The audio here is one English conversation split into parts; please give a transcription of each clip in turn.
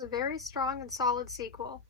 was a very strong and solid sequel.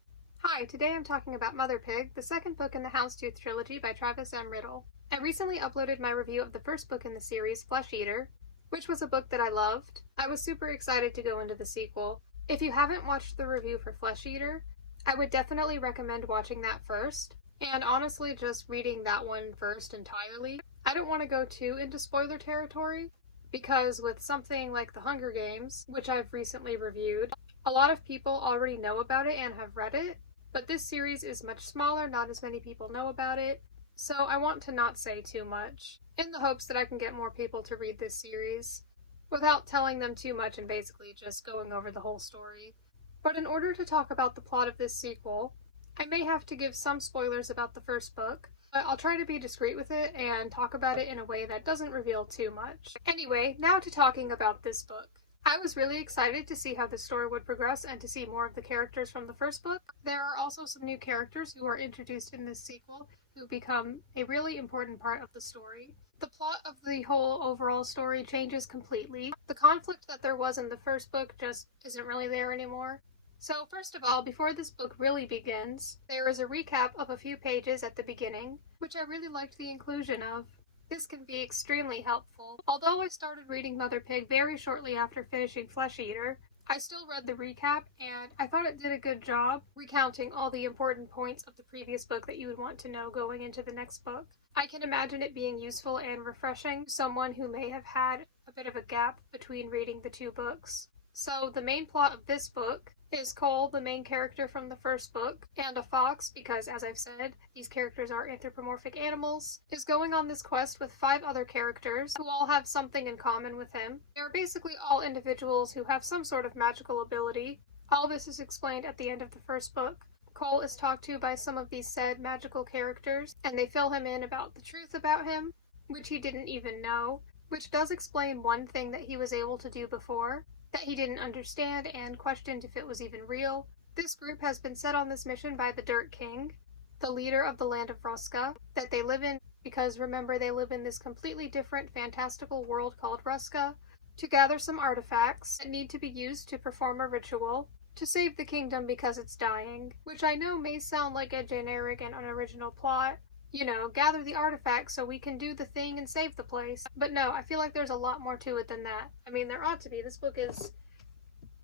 Hi, today I'm talking about Mother Pig, the second book in the Houndstooth trilogy by Travis M. Riddle. I recently uploaded my review of the first book in the series, Flesh Eater, which was a book that I loved. I was super excited to go into the sequel. If you haven't watched the review for Flesh Eater, I would definitely recommend watching that first, and honestly just reading that one first entirely. I don't want to go too into spoiler territory, because with something like The Hunger Games, which I've recently reviewed, a lot of people already know about it and have read it, but this series is much smaller, not as many people know about it, so I want to not say too much, in the hopes that I can get more people to read this series, without telling them too much and basically just going over the whole story. But in order to talk about the plot of this sequel, I may have to give some spoilers about the first book, but I'll try to be discreet with it and talk about it in a way that doesn't reveal too much. Anyway, now to talking about this book. I was really excited to see how the story would progress and to see more of the characters from the first book. There are also some new characters who are introduced in this sequel who become a really important part of the story. The plot of the whole overall story changes completely. The conflict that there was in the first book just isn't really there anymore. So first of all, before this book really begins, there is a recap of a few pages at the beginning, which I really liked the inclusion of. This can be extremely helpful. Although I started reading Mother Pig very shortly after finishing Flesh Eater, I still read the recap, and I thought it did a good job recounting all the important points of the previous book that you would want to know going into the next book. I can imagine it being useful and refreshing to someone who may have had a bit of a gap between reading the two books. So the main plot of this book is Cole, the main character from the first book, and a fox, because as I've said, these characters are anthropomorphic animals, is going on this quest with 5 other characters who all have something in common with him. They are basically all individuals who have some sort of magical ability. All this is explained at the end of the first book. Cole is talked to by some of these said magical characters, and they fill him in about the truth about him, which he didn't even know, which does explain one thing that he was able to do before, that he didn't understand and questioned if it was even real. This group has been set on this mission by the Dirt King, the leader of the land of Ruska, that they live in because remember they live in this completely different fantastical world called Ruska, to gather some artifacts that need to be used to perform a ritual to save the kingdom because it's dying, which I know may sound like a generic and unoriginal plot. You know, gather the artifacts so we can do the thing and save the place. But no, I feel like there's a lot more to it than that. I mean, there ought to be. This book is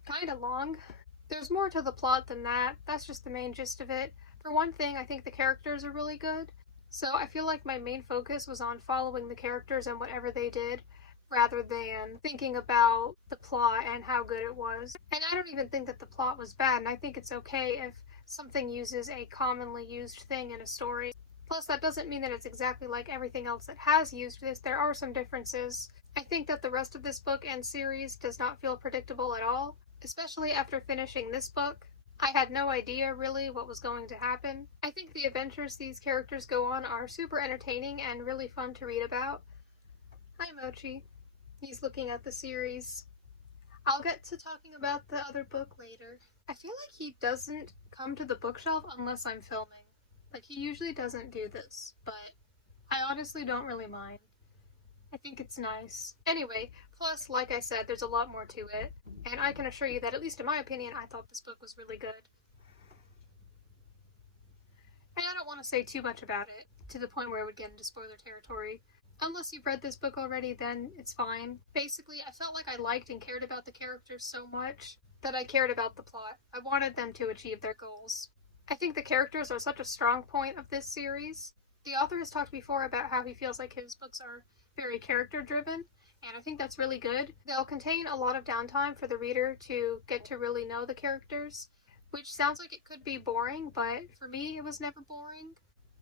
kind of long. There's more to the plot than that. That's just the main gist of it. For one thing, I think the characters are really good. So I feel like my main focus was on following the characters and whatever they did, rather than thinking about the plot and how good it was. And I don't even think that the plot was bad, and I think it's okay if something uses a commonly used thing in a story. Plus, that doesn't mean that it's exactly like everything else that has used this. There are some differences. I think that the rest of this book and series does not feel predictable at all, especially after finishing this book. I had no idea, really, what was going to happen. I think the adventures these characters go on are super entertaining and really fun to read about. Hi, Mochi. He's looking at the series. I'll get to talking about the other book later. I feel like he doesn't come to the bookshelf unless I'm filming. Like, he usually doesn't do this, but I honestly don't really mind. I think it's nice. Anyway, plus, like I said, there's a lot more to it, and I can assure you that, at least in my opinion, I thought this book was really good. And I don't want to say too much about it, to the point where it would get into spoiler territory. Unless you've read this book already, then it's fine. Basically, I felt like I liked and cared about the characters so much that I cared about the plot. I wanted them to achieve their goals. I think the characters are such a strong point of this series. The author has talked before about how he feels like his books are very character-driven, and I think that's really good. They'll contain a lot of downtime for the reader to get to really know the characters, which sounds like it could be boring, but for me it was never boring.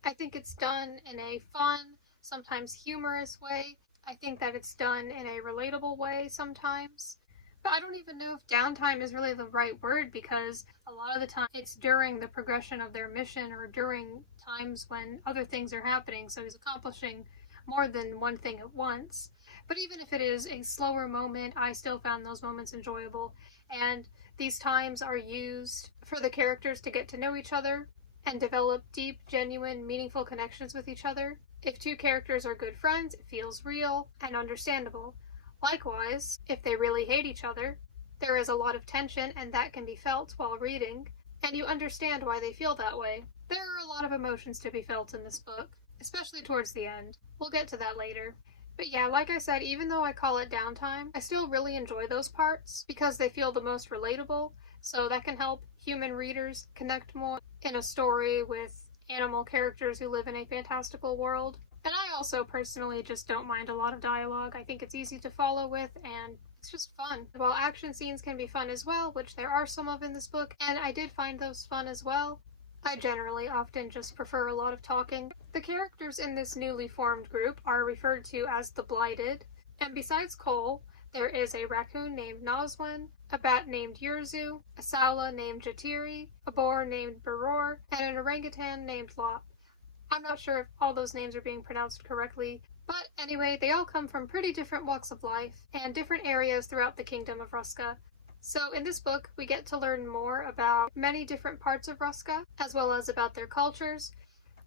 I think it's done in a fun, sometimes humorous way. I think that it's done in a relatable way sometimes. But I don't even know if downtime is really the right word, because a lot of the time it's during the progression of their mission or during times when other things are happening, so he's accomplishing more than one thing at once. But even if it is a slower moment, I still found those moments enjoyable, and these times are used for the characters to get to know each other and develop deep, genuine, meaningful connections with each other. If two characters are good friends, it feels real and understandable. Likewise, if they really hate each other, There is a lot of tension, and that can be felt while reading, and you understand why they feel that way. There are a lot of emotions to be felt in this book, especially towards the end. We'll get to that later. But yeah, like I said, even though I call it downtime, I still really enjoy those parts because they feel the most relatable, so that can help human readers connect more in a story with animal characters who live in a fantastical world. And I also personally just don't mind a lot of dialogue. I think it's easy to follow with, and it's just fun. While action scenes can be fun as well, which there are some of in this book, and I did find those fun as well, I generally often just prefer a lot of talking. The characters in this newly formed group are referred to as the Blighted, and besides Cole, there is a raccoon named Noswin, a bat named Yurzu, a Saula named Jatiri, a boar named Baror, and an orangutan named Lop. I'm not sure if all those names are being pronounced correctly, but anyway, they all come from pretty different walks of life and different areas throughout the kingdom of Ruska. So in this book, we get to learn more about many different parts of Ruska, as well as about their cultures,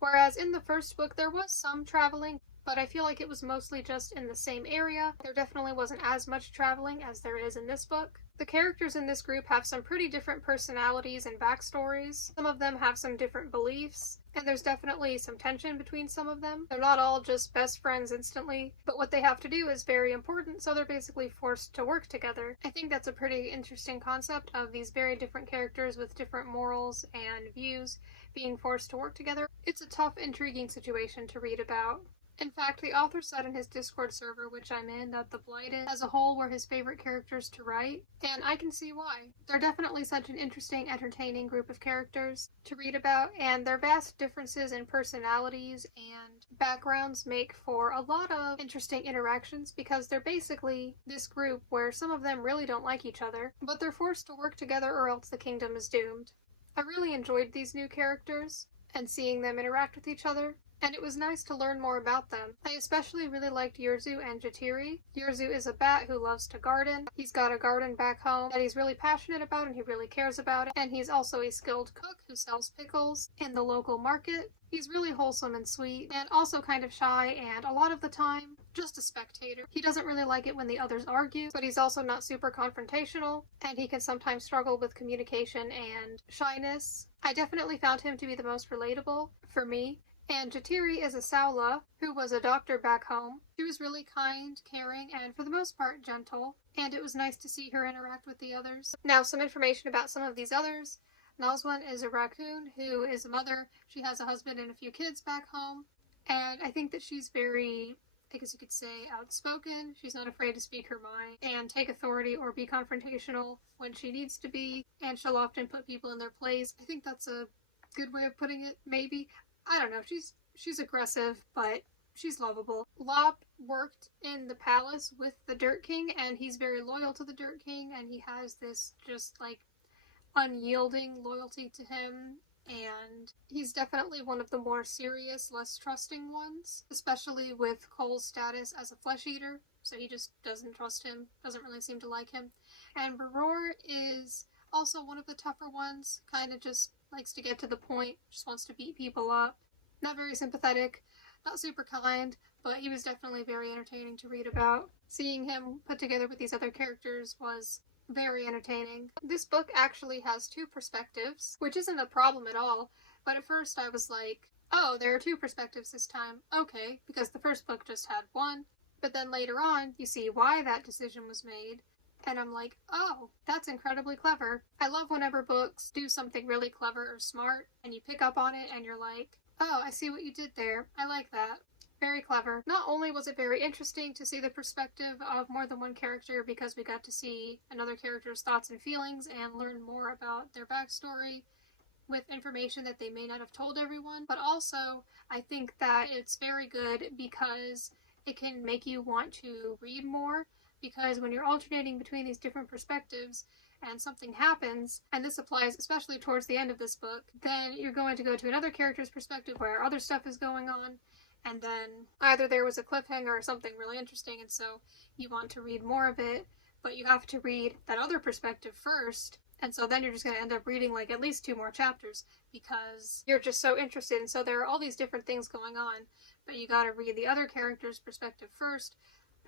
whereas in the first book there was some traveling, but I feel like it was mostly just in the same area. There definitely wasn't as much traveling as there is in this book. The characters in this group have some pretty different personalities and backstories. Some of them have some different beliefs, and there's definitely some tension between some of them. They're not all just best friends instantly, but what they have to do is very important, so they're basically forced to work together. I think that's a pretty interesting concept of these very different characters with different morals and views being forced to work together. It's a tough, intriguing situation to read about. In fact, the author said in his Discord server, which I'm in, that the Blighted as a whole were his favorite characters to write, and I can see why. They're definitely such an interesting, entertaining group of characters to read about, and their vast differences in personalities and backgrounds make for a lot of interesting interactions because they're basically this group where some of them really don't like each other, but they're forced to work together or else the kingdom is doomed. I really enjoyed these new characters and seeing them interact with each other, and it was nice to learn more about them. I especially really liked Yurzu and Jatiri. Yurzu is a bat who loves to garden. He's got a garden back home that he's really passionate about and he really cares about it. And he's also a skilled cook who sells pickles in the local market. He's really wholesome and sweet, and also kind of shy, and a lot of the time, just a spectator. He doesn't really like it when the others argue, but he's also not super confrontational, and he can sometimes struggle with communication and shyness. I definitely found him to be the most relatable for me. And Jatiri is a Saula, who was a doctor back home. She was really kind, caring, and for the most part gentle, and it was nice to see her interact with the others. Now, some information about some of these others. Noswin is a raccoon who is a mother. She has a husband and a few kids back home, and I think that she's very, I guess you could say, outspoken. She's not afraid to speak her mind and take authority or be confrontational when she needs to be, and she'll often put people in their place. I think that's a good way of putting it, maybe. I don't know, she's aggressive, but she's lovable. Lop worked in the palace with the Dirt King, and he's very loyal to the Dirt King, and he has this just, like, unyielding loyalty to him, and he's definitely one of the more serious, less trusting ones, especially with Cole's status as a flesh eater, so he just doesn't trust him, doesn't really seem to like him. And Baror is also one of the tougher ones, kind of just likes to get to the point, just wants to beat people up. Not very sympathetic, not super kind, but he was definitely very entertaining to read about. Seeing him put together with these other characters was very entertaining. This book actually has two perspectives, which isn't a problem at all, but at first I was like, oh, there are two perspectives this time. Okay, because the first book just had one, but then later on you see why that decision was made. And I'm like, oh, that's incredibly clever. I love whenever books do something really clever or smart, and you pick up on it and you're like, oh, I see what you did there. I like that. Very clever. Not only was it very interesting to see the perspective of more than one character because we got to see another character's thoughts and feelings and learn more about their backstory with information that they may not have told everyone, but also I think that it's very good because it can make you want to read more. Because when you're alternating between these different perspectives and something happens, and this applies especially towards the end of this book, then you're going to go to another character's perspective where other stuff is going on, and then either there was a cliffhanger or something really interesting, and so you want to read more of it, but you have to read that other perspective first, and so then you're just going to end up reading like at least 2 more chapters because you're just so interested, and so there are all these different things going on, but you gotta read the other character's perspective first,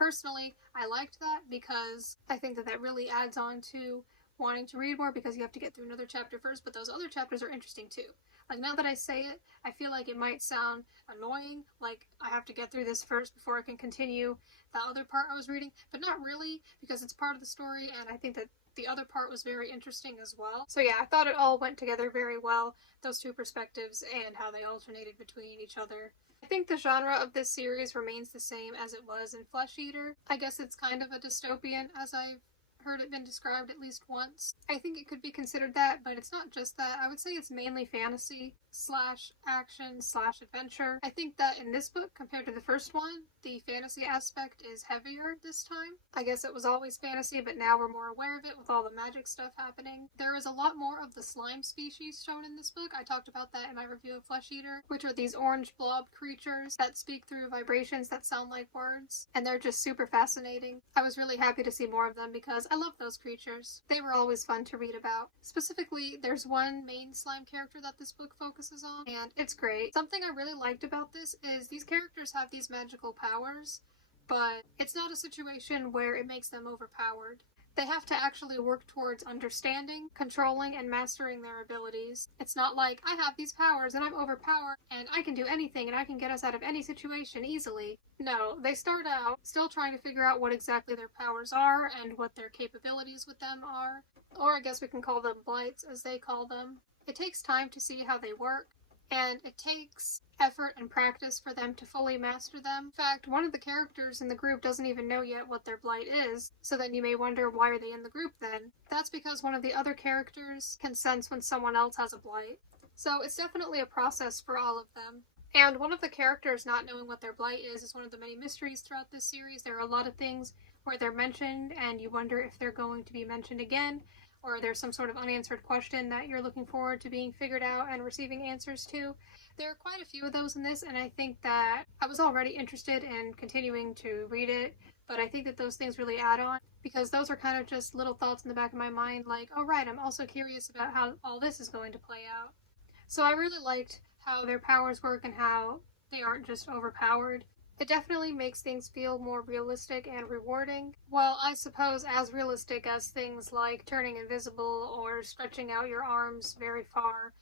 Personally, I liked that because I think that that really adds on to wanting to read more, because you have to get through another chapter first, but those other chapters are interesting too. Like, now that I say it, I feel like it might sound annoying, like I have to get through this first before I can continue the other part I was reading, but not really, because it's part of the story, and I think that the other part was very interesting as well. So yeah, I thought it all went together very well, those two perspectives and how they alternated between each other. I think the genre of this series remains the same as it was in Flesh Eater. I guess it's kind of a dystopian, as I've heard it been described at least once. I think it could be considered that, but it's not just that. I would say it's mainly fantasy slash action slash adventure. I think that in this book, compared to the first one, the fantasy aspect is heavier this time. I guess it was always fantasy, but now we're more aware of it with all the magic stuff happening. There is a lot more of the slime species shown in this book. I talked about that in my review of Flesh Eater, which are these orange blob creatures that speak through vibrations that sound like words, and they're just super fascinating. I was really happy to see more of them because I love those creatures. They were always fun to read about. Specifically, there's one main slime character that this book focuses on, and it's great. Something I really liked about this is these characters have these magical powers, but it's not a situation where it makes them overpowered. They have to actually work towards understanding, controlling, and mastering their abilities. It's not like, I have these powers and I'm overpowered and I can do anything and I can get us out of any situation easily. No, they start out still trying to figure out what exactly their powers are and what their capabilities with them are. Or I guess we can call them blights, as they call them. It takes time to see how they work, and it takes effort and practice for them to fully master them. In fact, one of the characters in the group doesn't even know yet what their blight is, so then you may wonder, why are they in the group then? That's because one of the other characters can sense when someone else has a blight. So it's definitely a process for all of them. And one of the characters not knowing what their blight is one of the many mysteries throughout this series. There are a lot of things where they're mentioned and you wonder if they're going to be mentioned again, or there's some sort of unanswered question that you're looking forward to being figured out and receiving answers to. There are quite a few of those in this, and I think that I was already interested in continuing to read it, but I think that those things really add on, because those are kind of just little thoughts in the back of my mind, like, oh right, I'm also curious about how all this is going to play out. So I really liked how their powers work and how they aren't just overpowered. It definitely makes things feel more realistic and rewarding. Well, I suppose as realistic as things like turning invisible or stretching out your arms very far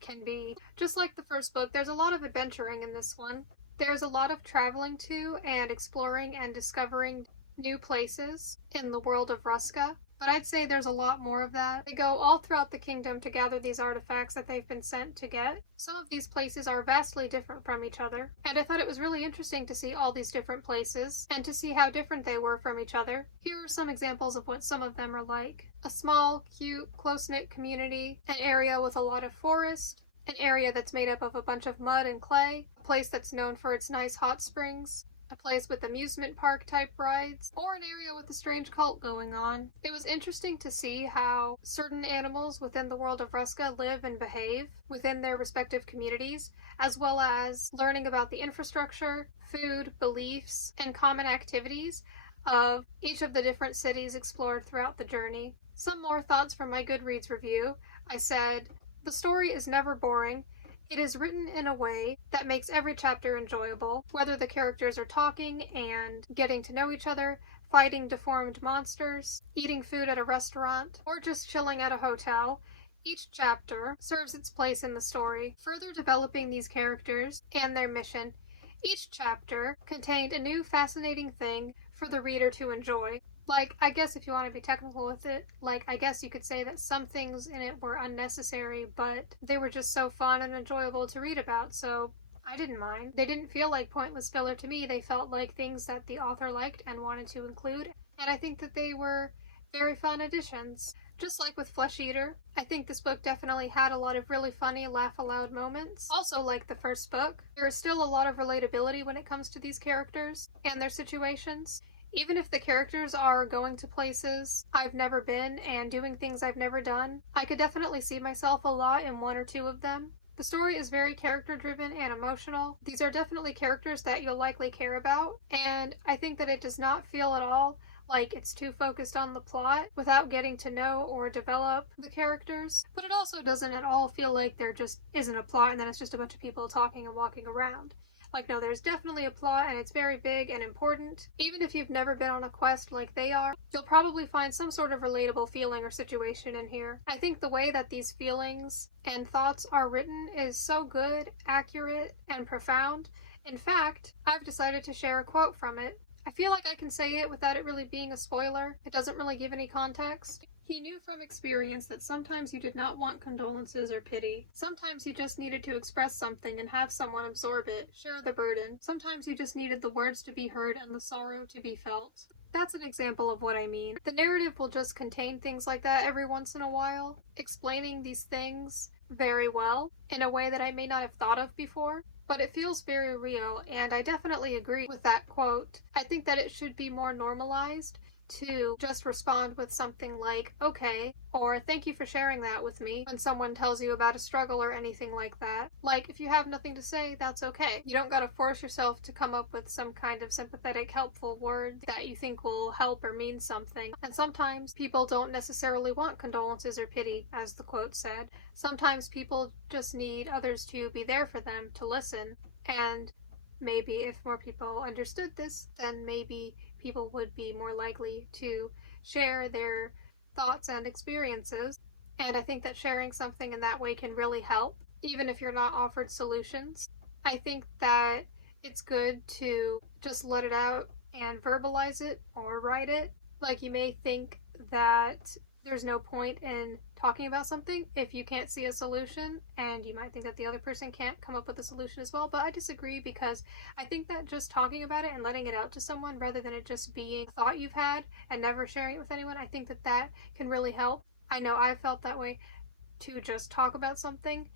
can be. Just like the first book, there's a lot of adventuring in this one. There's a lot of traveling to and exploring and discovering new places in the world of Ruska. But I'd say there's a lot more of that. They go all throughout the kingdom to gather these artifacts that they've been sent to get. Some of these places are vastly different from each other, and I thought it was really interesting to see all these different places, and to see how different they were from each other. Here are some examples of what some of them are like. A small, cute, close-knit community, an area with a lot of forest, an area that's made up of a bunch of mud and clay, a place that's known for its nice hot springs, a place with amusement park type rides, or an area with a strange cult going on. It was interesting to see how certain animals within the world of Ruska live and behave within their respective communities, as well as learning about the infrastructure, food, beliefs, and common activities of each of the different cities explored throughout the journey. Some more thoughts from my Goodreads review. I said, the story is never boring. It is written in a way that makes every chapter enjoyable, whether the characters are talking and getting to know each other, fighting deformed monsters, eating food at a restaurant, or just chilling at a hotel. Each chapter serves its place in the story, further developing these characters and their mission. Each chapter contained a new fascinating thing for the reader to enjoy. Like, I guess if you want to be technical with it, I guess you could say that some things in it were unnecessary, but they were just so fun and enjoyable to read about, so I didn't mind. They didn't feel like pointless filler to me. They felt like things that the author liked and wanted to include, and I think that they were very fun additions. Just like with Flesh Eater, I think this book definitely had a lot of really funny, laugh-aloud moments. Also, like the first book, there is still a lot of relatability when it comes to these characters and their situations. Even if the characters are going to places I've never been and doing things I've never done, I could definitely see myself a lot in one or two of them. The story is very character-driven and emotional. These are definitely characters that you'll likely care about, and I think that it does not feel at all like it's too focused on the plot without getting to know or develop the characters, but it also doesn't at all feel like there just isn't a plot and then it's just a bunch of people talking and walking around. Like, no, there's definitely a plot and it's very big and important. Even if you've never been on a quest like they are, you'll probably find some sort of relatable feeling or situation in here. I think the way that these feelings and thoughts are written is so good, accurate, and profound. In fact, I've decided to share a quote from it. I feel like I can say it without it really being a spoiler. It doesn't really give any context. He knew from experience that sometimes you did not want condolences or pity. Sometimes you just needed to express something and have someone absorb it, share the burden. Sometimes you just needed the words to be heard and the sorrow to be felt. That's an example of what I mean. The narrative will just contain things like that every once in a while, explaining these things very well in a way that I may not have thought of before. But it feels very real, and I definitely agree with that quote. I think that it should be more normalized to just respond with something like, okay, or thank you for sharing that with me when someone tells you about a struggle or anything like that. Like, if you have nothing to say, that's okay. You don't gotta force yourself to come up with some kind of sympathetic, helpful word that you think will help or mean something. And sometimes people don't necessarily want condolences or pity, as the quote said. Sometimes people just need others to be there for them, to listen. And maybe if more people understood this, then maybe people would be more likely to share their thoughts and experiences. And I think that sharing something in that way can really help, even if you're not offered solutions. I think that it's good to just let it out and verbalize it or write it. Like, you may think that there's no point in talking about something if you can't see a solution, and you might think that the other person can't come up with a solution as well, but I disagree, because I think that just talking about it and letting it out to someone rather than it just being a thought you've had and never sharing it with anyone, I think that that can really help. I know I felt that way, to just talk about something,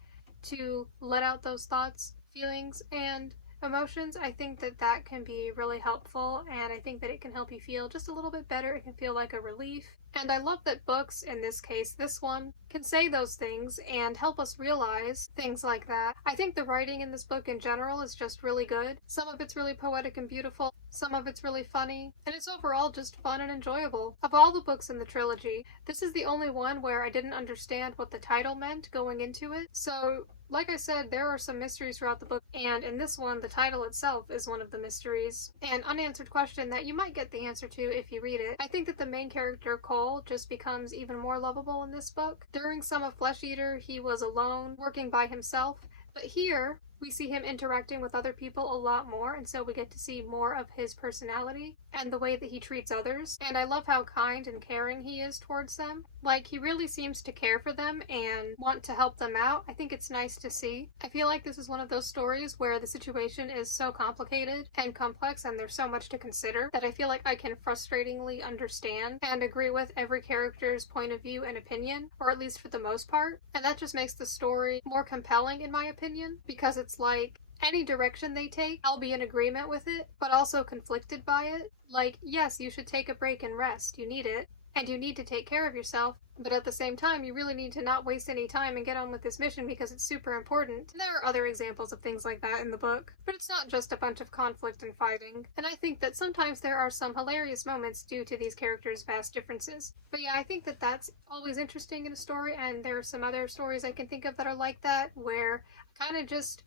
to let out those thoughts, feelings, and emotions. I think that that can be really helpful, and I think that it can help you feel just a little bit better. It can feel like a relief. And I love that books, in this case, this one, can say those things and help us realize things like that. I think the writing in this book in general is just really good. Some of it's really poetic and beautiful, some of it's really funny, and it's overall just fun and enjoyable. Of all the books in the trilogy, this is the only one where I didn't understand what the title meant going into it. So, like I said, there are some mysteries throughout the book, and in this one, the title itself is one of the mysteries. An unanswered question that you might get the answer to if you read it. I think that the main character, Cole, just becomes even more lovable in this book. During some of Flesh Eater, he was alone, working by himself, but here, we see him interacting with other people a lot more, and so we get to see more of his personality and the way that he treats others. And I love how kind and caring he is towards them. Like, he really seems to care for them and want to help them out. I think it's nice to see. I feel like this is one of those stories where the situation is so complicated and complex, and there's so much to consider, that I feel like I can frustratingly understand and agree with every character's point of view and opinion, or at least for the most part. And that just makes the story more compelling, in my opinion, because it's like, any direction they take, I'll be in agreement with it, but also conflicted by it. Like, yes, you should take a break and rest. You need it. And you need to take care of yourself. But at the same time, you really need to not waste any time and get on with this mission because it's super important. And there are other examples of things like that in the book. But it's not just a bunch of conflict and fighting. And I think that sometimes there are some hilarious moments due to these characters' vast differences. But yeah, I think that that's always interesting in a story, and there are some other stories I can think of that are like that, where I kind of just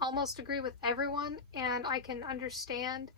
almost agree with everyone, and I can understand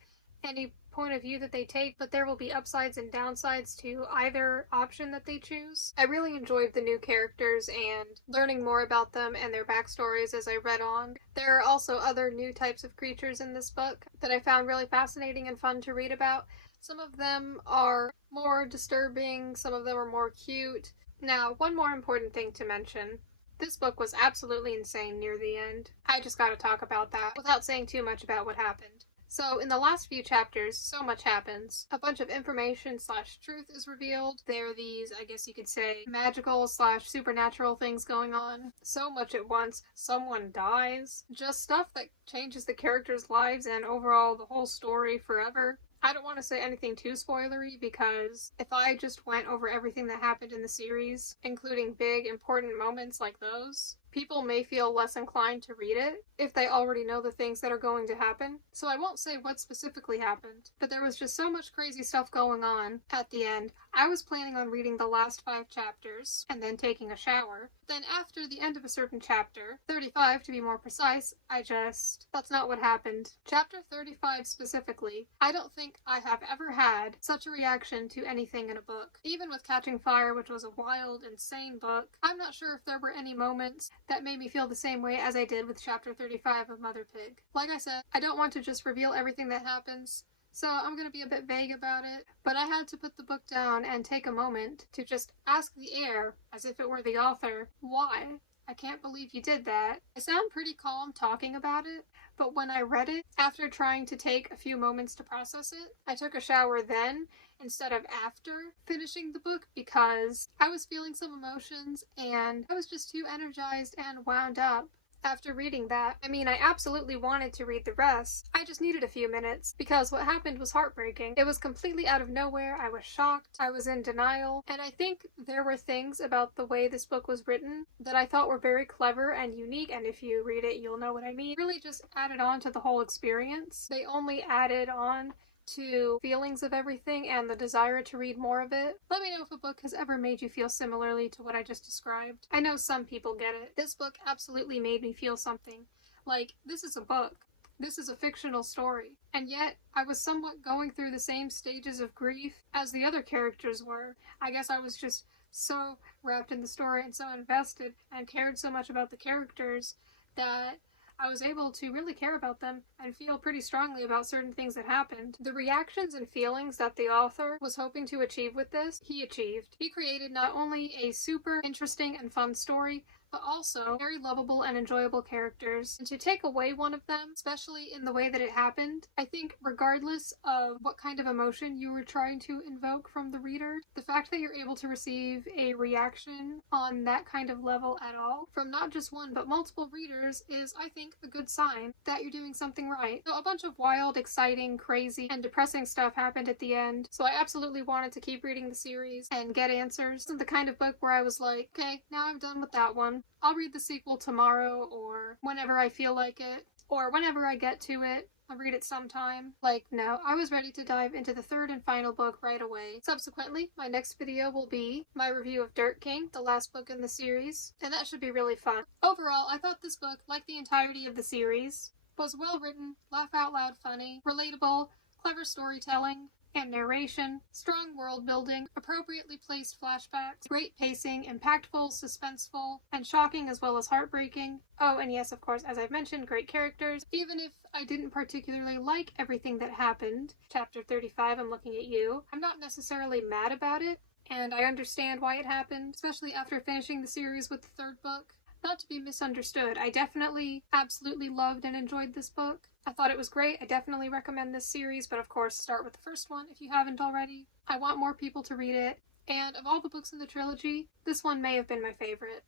any point of view that they take, but there will be upsides and downsides to either option that they choose. I really enjoyed the new characters and learning more about them and their backstories as I read on. There are also other new types of creatures in this book that I found really fascinating and fun to read about. Some of them are more disturbing, some of them are more cute. Now, one more important thing to mention. This book was absolutely insane near the end. I just gotta talk about that without saying too much about what happened. So, in the last few chapters, so much happens. A bunch of information / truth is revealed. There are these, I guess you could say, magical / supernatural things going on. So much at once. Someone dies. Just stuff that changes the characters' lives and overall the whole story forever. I don't want to say anything too spoilery, because if I just went over everything that happened in the series, including big, important moments like those, people may feel less inclined to read it if they already know the things that are going to happen. So I won't say what specifically happened, but there was just so much crazy stuff going on at the end. I was planning on reading the last 5 chapters and then taking a shower. Then after the end of a certain chapter, 35 to be more precise, that's not what happened. Chapter 35 specifically, I don't think I have ever had such a reaction to anything in a book. Even with Catching Fire, which was a wild, insane book, I'm not sure if there were any moments that made me feel the same way as I did with chapter 35 of Mother Pig. Like I said, I don't want to just reveal everything that happens, so I'm going to be a bit vague about it, but I had to put the book down and take a moment to just ask the air, as if it were the author, why? I can't believe you did that. I sound pretty calm talking about it, but when I read it, after trying to take a few moments to process it, I took a shower then instead of after finishing the book because I was feeling some emotions and I was just too energized and wound up. After reading that, I absolutely wanted to read the rest. I just needed a few minutes because what happened was heartbreaking. It was completely out of nowhere. I was shocked. I was in denial. And I think there were things about the way this book was written that I thought were very clever and unique. And if you read it, you'll know what I mean. Really just added on to the whole experience. They only added on to feelings of everything and the desire to read more of it. Let me know if a book has ever made you feel similarly to what I just described. I know some people get it. This book absolutely made me feel something. Like, this is a book. This is a fictional story. And yet, I was somewhat going through the same stages of grief as the other characters were. I guess I was just so wrapped in the story and so invested and cared so much about the characters that I was able to really care about them and feel pretty strongly about certain things that happened. The reactions and feelings that the author was hoping to achieve with this, he achieved. He created not only a super interesting and fun story, but also very lovable and enjoyable characters. And to take away one of them, especially in the way that it happened, I think regardless of what kind of emotion you were trying to invoke from the reader, the fact that you're able to receive a reaction on that kind of level at all from not just one but multiple readers is, I think, a good sign that you're doing something right. So a bunch of wild, exciting, crazy, and depressing stuff happened at the end, so I absolutely wanted to keep reading the series and get answers. This is the kind of book where I was like, okay, now I'm done with that one. I'll read the sequel tomorrow or whenever I feel like it, or whenever I get to it. I'll read it sometime. Like, no, I was ready to dive into the third and final book right away. Subsequently, my next video will be my review of Dirt King, the last book in the series, and that should be really fun. Overall, I thought this book, like the entirety of the series, was well written, laugh out loud funny, relatable, clever storytelling, and narration, strong world building, appropriately placed flashbacks, great pacing, impactful, suspenseful, and shocking as well as heartbreaking. Oh, and yes, of course, as I've mentioned, great characters. Even if I didn't particularly like everything that happened, chapter 35, I'm looking at you, I'm not necessarily mad about it, and I understand why it happened, especially after finishing the series with the third book. Not to be misunderstood, I definitely absolutely loved and enjoyed this book. I thought it was great. I definitely recommend this series, but of course start with the first one if you haven't already. I want more people to read it, and of all the books in the trilogy, this one may have been my favorite.